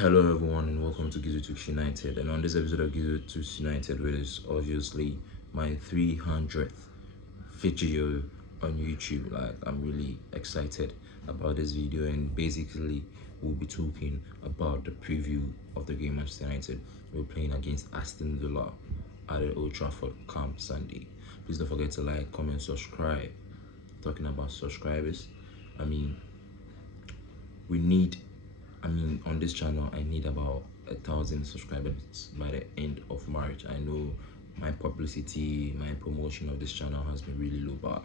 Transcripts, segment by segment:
Hello everyone and welcome to Gizu Talks United. And on this episode of Gizu Talks United, which is obviously my 300th video on YouTube. Like, I'm really excited about this video, and basically we'll be talking about the preview of the game Manchester United we're playing against Aston Villa at the Old Trafford come Sunday. Please don't forget to like, comment, subscribe. Talking about subscribers, I mean we need on this channel I need about 1,000 subscribers by the end of March. I know my publicity, my promotion of this channel has been really low, but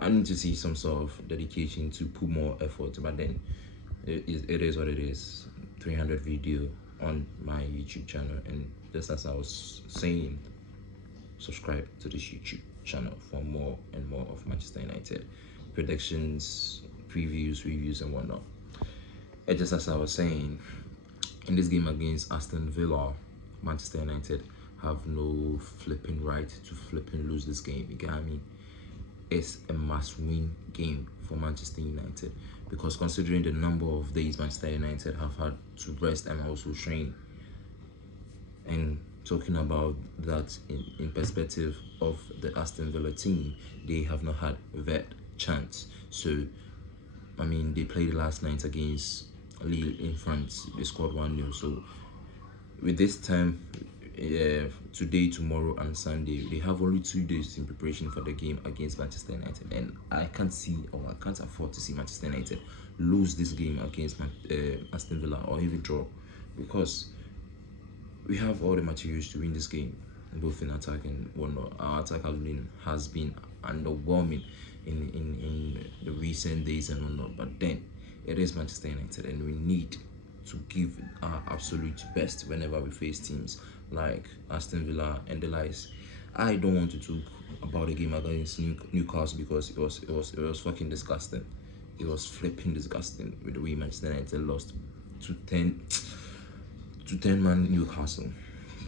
I need to see some sort of dedication to put more effort. But then it is what it is. 300 video on my YouTube channel, and just as I was saying, subscribe to this YouTube channel for more and more of Manchester United predictions, previews, reviews, and whatnot. And just as I was saying, in this game against Aston Villa, Manchester United have no flipping right to flipping lose this game. You get me? It's a must-win game for Manchester United, because considering the number of days Manchester United have had to rest and also train, and talking about that in perspective of the Aston Villa team, they have not had that chance. So I mean, they played last night against Lille in France. They scored 1-0. So with this time, today, tomorrow, and Sunday, they have only 2 days in preparation for the game against Manchester United. And I can't see, or I can't afford to see Manchester United lose this game against Aston Villa, or even draw, because we have all the materials to win this game, both in attack and whatnot. Our attack has been underwhelming in the recent days and whatnot, but then it is Manchester United, and we need to give our absolute best whenever we face teams like Aston Villa and the likes. I don't want to talk about the game against Newcastle, because it was fucking disgusting. It was flipping disgusting with the way Manchester United lost to 10 man Newcastle.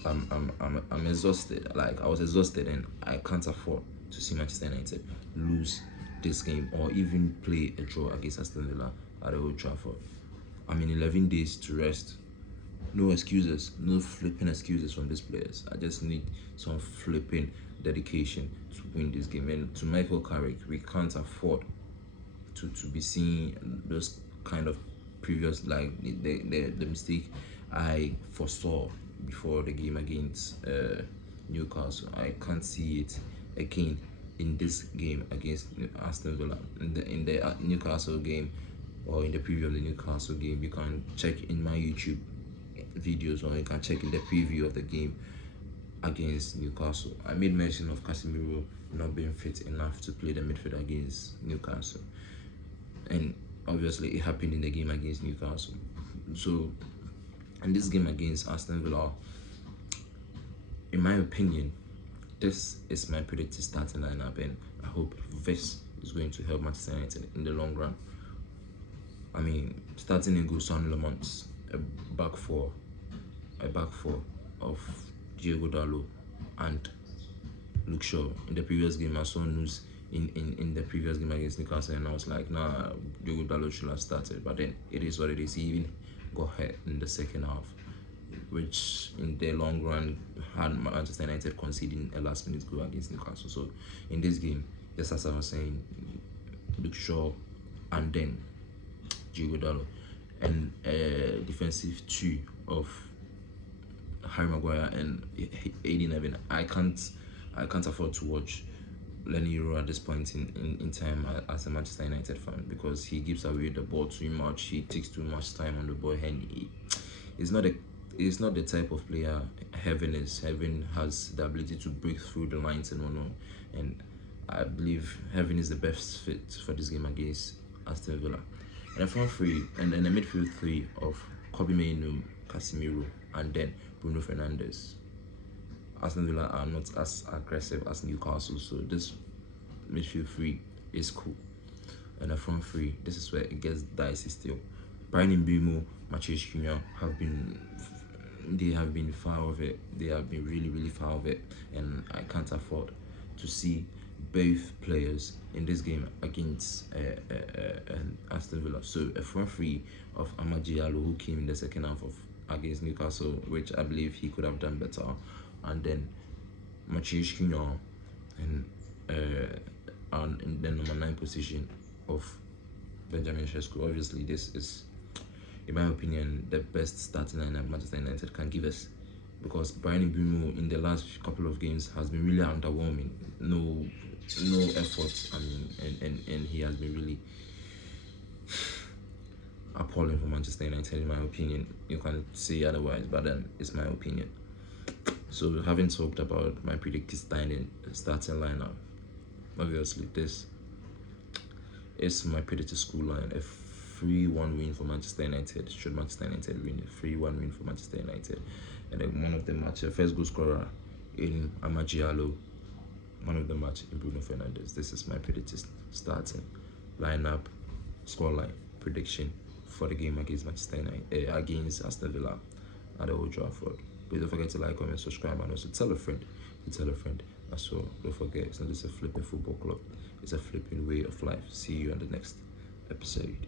I'm exhausted. Like, I was exhausted, and I can't afford to see Manchester United lose this game or even play a draw against Aston Villa at Old Trafford. 11 days to rest. No excuses, no flipping excuses from these players. I just need some flipping dedication to win this game. And to Michael Carrick, we can't afford to be seeing those kind of previous, like the mistake I foresaw before the game against Newcastle. I can't see it again in this game against Aston Villa. In the Newcastle game, or in the preview of the Newcastle game, you can check in my YouTube videos, or you can check in the preview of the game against Newcastle. I made mention of Casemiro not being fit enough to play the midfield against Newcastle, and obviously it happened in the game against Newcastle. So in this game against Aston Villa, in my opinion, this is my predicted starting lineup, and I hope this is going to help Manchester United in the long run. Starting in goal, Son Lamont, a back four of Diego Dalot and Luke Shaw. In the previous game, I saw news in the previous game against Newcastle, and I was like, nah, Diego Dalot should have started. But then it is what it is. He even got hurt in the second half, which in the long run had Manchester United conceding a last-minute goal against Newcastle. So in this game, just as I was saying, Luke Shaw and then Diego Dalot, and defensive 2 of Harry Maguire and Aiden Evan. I can't afford to watch Lenny Euro at this point in time as a Manchester United fan, because he gives away the ball too much. He takes too much time on the ball, and he's not the type of player Heaven is. Heaven has the ability to break through the lines and whatnot, and I believe Heaven is the best fit for this game against Aston Villa. And a front 3 and then a midfield 3 of Kobe Mainoo, Casemiro, and then Bruno Fernandes. Aston Villa are not as aggressive as Newcastle, so this midfield 3 is cool. And a front 3, this is where it gets dicey still. Brian Mbeumo, Matheus Cunha have been far of it. They have been really far of it, and I can't afford to see both players in this game against Aston Villa. So a front three of Amad Diallo, who came in the second half of against Newcastle, which I believe he could have done better, and then Maciej Cunha and in the number 9 position of Benjamin Sesko. Obviously, this is, in my opinion, the best starting lineup Manchester United can give us, because Brian Mbeumo in the last couple of games has been really underwhelming. No effort. I mean, and he has been really appalling for Manchester United, in my opinion. You can say otherwise, but it's my opinion. So, having talked about my predicted starting lineup, obviously this is my predicted score line: a 3-1 win for Manchester United. Should Manchester United win, a 3-1 win for Manchester United, and then man of the match, first goal scorer in Amad Diallo, man of the match in Bruno Fernandes. This is my predicted starting lineup, scoreline prediction for the game against Manchester United, against Aston Villa at the Old Trafford. Please don't forget to like, comment, subscribe, and also tell a friend to tell a friend as well. Don't forget, it's not just a flipping football club, it's a flipping way of life. See you on the next episode.